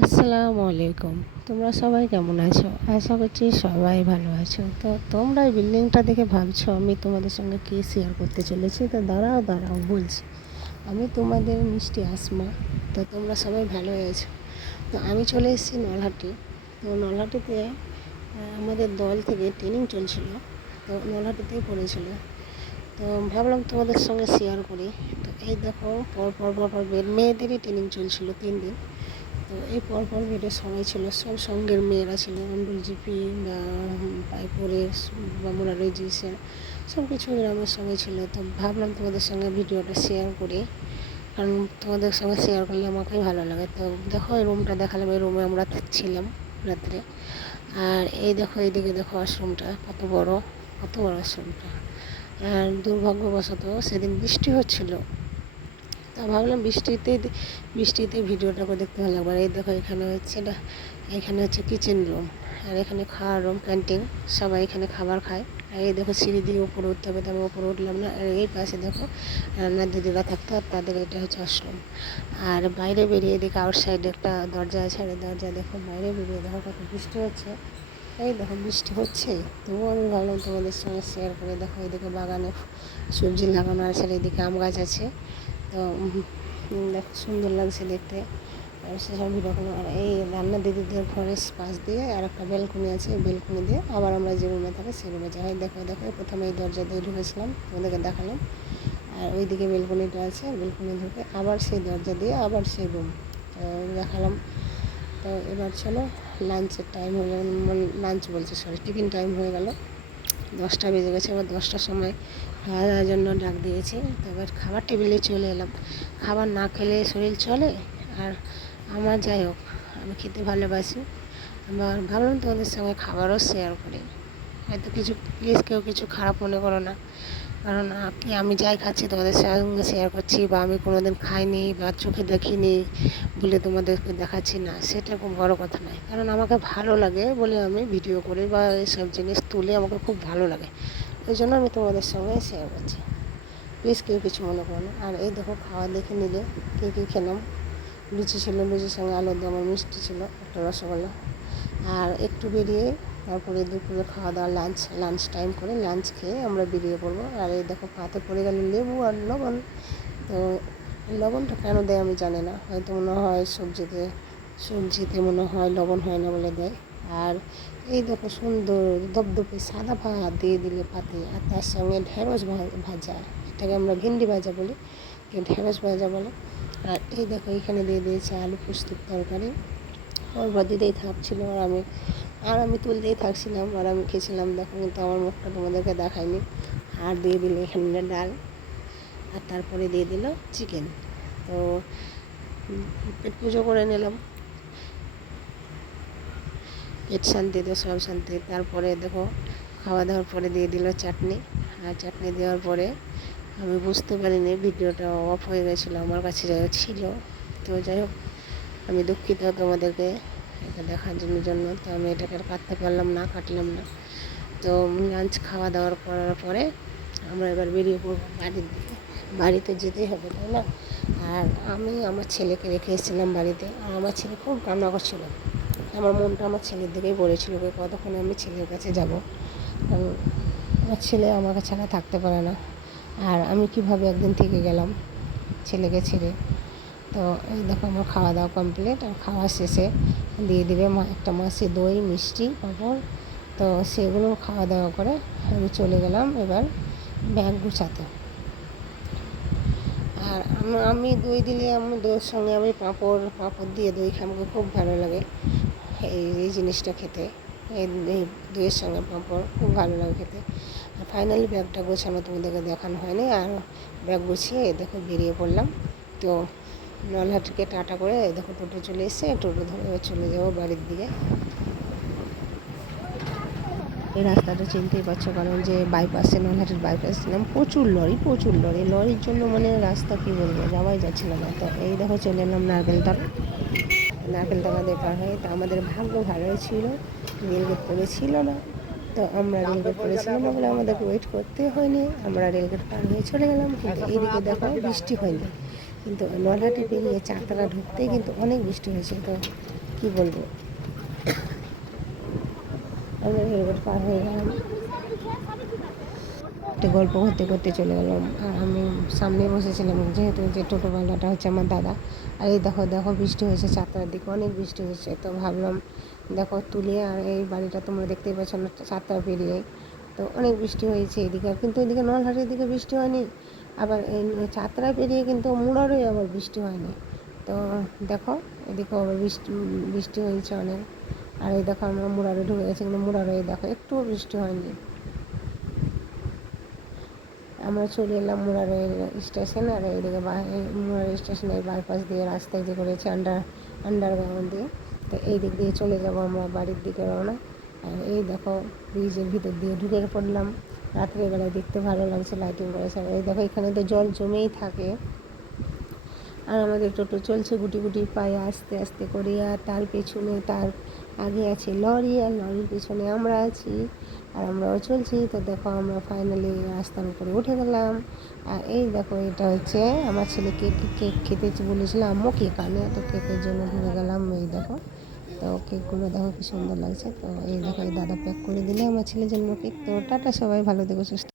আসসালামু আলাইকুম। তোমরা সবাই কেমন আছো? আশা করছি সবাই ভালো আছো। তো তোমরা এই বিল্ডিংটা দেখে ভাবছো আমি তোমাদের সঙ্গে কী শেয়ার করতে চলেছি। তো দাঁড়াও বলছি। আমি তোমাদের মিষ্টি আসমা। তো তোমরা সবাই ভালো আছো? তো আমি চলে এসেছি নলহাটি। তো নলহাটিতে আমাদের দল থেকে ট্রেনিং চলছিল। তো নলহাটিতেই পড়েছিল। তো ভাবলাম তোমাদের সঙ্গে শেয়ার করি। তো এই দেখো পর মেয়েদেরই ট্রেনিং চলছিল 3 দিন। তো এই পরপর বেডের সবাই ছিল, সব সঙ্গের মেয়েরা ছিল, অন্ডুল জিপি বা পাইপুরের বা মোরার রেজিস্ট্রেশন সব কিছু গ্রামের সবাই ছিল। তো ভাবলাম তোমাদের সঙ্গে ভিডিওটা শেয়ার করি, কারণ তোমাদের সঙ্গে শেয়ার করলে আমাকেই ভালো লাগে। তো দেখো এই রুমটা দেখালাম, এই রুমে আমরা ছিলাম রাত্রে। আর এই দেখো এইদিকে দেখো আশ্রমটা কত বড় আশ্রমটা। আর দুর্ভাগ্যবশত সেদিন বৃষ্টি হচ্ছিল। তা ভাবলাম বৃষ্টিতে ভিডিওটা করে দেখতে ভালো লাগবে। আর এই দেখো এখানে হচ্ছে কিচেন রুম, আর এখানে খাওয়ার রুম, ক্যান্টিন। সবাই এখানে খাবার খায়। আর এই দেখো সিঁড়ি দিয়ে উপরে উঠতে হবে, তো আমি উপরে উঠলাম না। আর এই পাশে দেখো রান্নার দিদিরা থাকতো, আর তাদের এটা হচ্ছে আশ্রম। আর বাইরে বেরিয়ে এদিকে আউটসাইডে একটা দরজা আছে, আর এই দরজা দেখো বাইরে বেরিয়ে দেখো কত বৃষ্টি হচ্ছে। এই দেখো বৃষ্টি হচ্ছে, তবুও আমি ভাবলাম তোমাদের সঙ্গে শেয়ার করে। দেখো এদিকে বাগানে সবজি লাগানো আছে, আর এদিকে আম গাছ আছে। তো দেখো সুন্দর লাগছে দেখতে। আর সেসব ভিডিও করলাম। আর এই রান্না দিদিদের ঘরের পাশ দিয়ে আর একটা বেলকনি আছে, এই বেলকনি দিয়ে আবার আমরা যে রুমে থাকি সেই রুমে যাই। দেখো প্রথমে এই দরজা দিয়ে ঢুকেছিলাম, তোমাদেরকে দেখালাম। আর ওইদিকে বেলকনিটা আছে, বেলকনি ঢুকে আবার সেই দরজা দিয়ে আবার সেই রুম দেখালাম। তো এবার চলো লাঞ্চের টাইম হয়ে গেল, লাঞ্চ বলছে সরি টিফিন টাইম হয়ে গেল। 10টা বেজে গেছে। এবার 10টার সময় খাওয়া দাওয়ার জন্য ডাক দিয়েছি। তো এবার খাবার টেবিলে চলে এলাম। খাবার না খেলে শরীর চলে। আর আমার যাই হোক, আমি খেতে ভালোবাসি। আবার ভাবলাম তোমাদের সঙ্গে খাবারও শেয়ার করি। হয়তো প্লিজ কেউ কিছু খারাপ মনে করো না, কারণ আমি যাই খাচ্ছি তোমাদের সঙ্গে শেয়ার করছি, বা আমি কোনো দিন খাইনি বা চোখে দেখিনি বলে তোমাদেরকে দেখাচ্ছি না, সেটা খুব বড় কথা নয়। কারণ আমাকে ভালো লাগে বলে আমি ভিডিও করি বা এইসব জিনিস তুলে আমাকে খুব ভালো লাগে, ওই জন্য আমি তোমাদের সঙ্গে শেয়ার করছি। প্লিজ কেউ কিছু মনে করো না। আর এই দেখো খাওয়া দেখে নিলে কী খেলাম। লুচি ছিল, লুচির সঙ্গে আলুর দম, আর মিষ্টি ছিল, একটা রসগোল্লা। আর একটু বেরিয়ে তারপরে দুপুরে খাওয়া দাওয়া লাঞ্চ টাইম করে লাঞ্চ খেয়ে আমরা বেরিয়ে পড়বো। আর এই দেখো পাতে পড়ে গেল লেবু আর লবণ। তো লবণটা কেন দেয় আমি জানি না, হয়তো মনে হয় সবজিতে মনে হয় লবণ হয় না বলে দেয়। আর এই দেখো সুন্দর দপদপে সাদা ভাত দিয়ে দিলে পাতে, আর তার সঙ্গে ঢেঁড়স ভাজা, এটাকে আমরা ভেন্ডি ভাজা বলি, কেউ ঢেঁড়স ভাজা বলে। আর এই দেখো এখানে দিয়ে দিয়েছে আলু পোস্তর তরকারি। ওর দিতেই থাকছিল, আর আমি তুলতেই থাকছিলাম, আর আমি খেয়েছিলাম। দেখো কিন্তু আমার মুখটা তোমাদেরকে দেখায়নি। আর দিয়ে দিল এখানে ডাল, আর তারপরে দিয়ে দিল চিকেন। তো পেট পুজো করে নিলাম, পেট শান্তিতে সব শান্তি। তারপরে দেখো খাওয়া দাওয়ার পরে দিয়ে দিল চাটনি। আর চাটনি দেওয়ার পরে আমি বুঝতে পারিনি, ভিডিওটা অফ হয়ে গেছিলো আমার কাছে ছিল। তো যাই হোক, আমি দুঃখিত তোমাদেরকে এটা দেখার জন্য। তো আমি এটাকে আর কাটলাম না। তো লাঞ্চ খাওয়া দাওয়ার করার পরে আমরা এবার বেরিয়ে পড়বো বাড়ির দিকে। বাড়িতে যেতেই হবে, তাই না? আর আমি আমার ছেলেকে রেখে এসেছিলাম বাড়িতে, আর আমার ছেলে খুব কান্না করছিল। আমার মনটা আমার ছেলের দিকেই পড়েছিল, কতক্ষণে আমি ছেলের কাছে যাব। কারণ আমার ছেলে আমাকে ছাড়া থাকতে পারে না। আর আমি কিভাবে একদিন থেকে গেলাম ছেলেকে ছেড়ে। তো এই দেখো আমার খাওয়া দাওয়া কমপ্লিট। আর খাওয়া শেষে দিয়ে দিবে একটা মাসি দই, মিষ্টি, পাঁপড়। তো সেগুলো খাওয়া দাওয়া করে আমি চলে গেলাম এবার ব্যাগ গুছাতে। আর আমি দই দিলে আমি দইয়ের সঙ্গে আমি পাঁপড় দিয়ে দই খাই, আমাকে খুব ভালো লাগে এই জিনিসটা খেতে। এই দইয়ের সঙ্গে পাঁপড় খুব ভালো লাগে খেতে। আর ফাইনালি ব্যাগটা গোছানো তোমাদেরকে দেখানো হয়নি। আর ব্যাগ গুছিয়ে দেখো বেরিয়ে পড়লাম। তো নলহাটিকে টাটা করে দেখো টোটো চলে এসছে, টোটো ধরে চলে যাবো বাড়ির দিকে। এই রাস্তাটা চিনতেই পারছো, কারণ যে বাইপাসে নলহাটির বাইপাস ছিলাম, প্রচুর লরির জন্য মানে রাস্তা কী বলবো, যাওয়াই যাচ্ছিল না। তো এই দেখো চলে এলাম নারকেলতলা দিয়ে পার হয়ে। তো আমাদের ভাগ্য ভালোই ছিল, রেলগেট পড়েছিল না। তো আমরা রেলগেট পড়েছিলাম না বলে আমাদেরকে ওয়েট করতে হয়নি, আমরা রেলগেট পার হয়ে চলে গেলাম। কিন্তু এইদিকে দেখো বৃষ্টি হয়নি, কিন্তু নলহাটি পেরিয়ে চারতলা ঢুকতেই কিন্তু অনেক বৃষ্টি হয়েছে। তো কী বলবো, আমরা রেলগেট পার হয়ে গেলাম, একটু গল্প করতে করতে চলে গেলাম। আর আমি সামনে বসেছিলাম, যেহেতু যে টোটোওয়ালাটা হচ্ছে আমার দাদা। আর এই দেখো দেখো বৃষ্টি হয়েছে, 4টার দিকে অনেক বৃষ্টি হয়েছে। তো ভাবলাম দেখো তুলে, আর এই বাড়িটা তোমরা দেখতেই পাচ্ছ না 4টা পেরিয়ে, তো অনেক বৃষ্টি হয়েছে এদিকে। আর কিন্তু এদিকে নলহাটের দিকে বৃষ্টি হয়নি, আবার এই 4টা পেরিয়ে কিন্তু মুরারই আবার বৃষ্টি হয়নি। তো দেখো এদিকে আবার বৃষ্টি বৃষ্টি হয়েছে অনেক। আর এই দেখো আমরা মুরারে ঢুকে গেছি, কিন্তু মুরারে দেখো একটুও বৃষ্টি হয়নি। আমরা চলে এলাম মুরার স্টেশন। আর এইদিকে মুরার স্টেশনের বাইপাস দিয়ে রাস্তায় যে করেছে আন্ডারগ্রাউন্ড দিয়ে, তো এই দিক দিয়ে চলে যাব আমরা বাড়ির দিকে রওনা। আর এই দেখো ব্রিজের ভিতর দিয়ে ঢুকে পড়লাম, রাত্রেবেলায় দেখতে ভালো লাগছে, লাইটিং করেছে। আর এই দেখো এখানে তো জল জমেই থাকে। আর আমাদের টোটো চলছে গুটি গুটি পায়ে আস্তে আস্তে করে। আর তার পেছনে, তার আগে আছে লরি, আর লরির পেছনে আমরা আছি, আর আমরাও চলছি। তো দেখো আমরা ফাইনালি রাস্তার উপরে উঠে গেলাম। আর এই দেখো এটা হচ্ছে আমার ছেলে কেক কেক খেতে বলেছিল, আম্মু কেক আনে, তো কেকের জন্য ঢুকে গেলাম। এই দেখো, তো কেকগুলো দেখো কি সুন্দর লাগছে। তো এই দেখো এই দাদা প্যাক করে দিলে আমার ছেলের জন্য কেক। তো টাটা, সবাই ভালো থেকো, সুস্থ।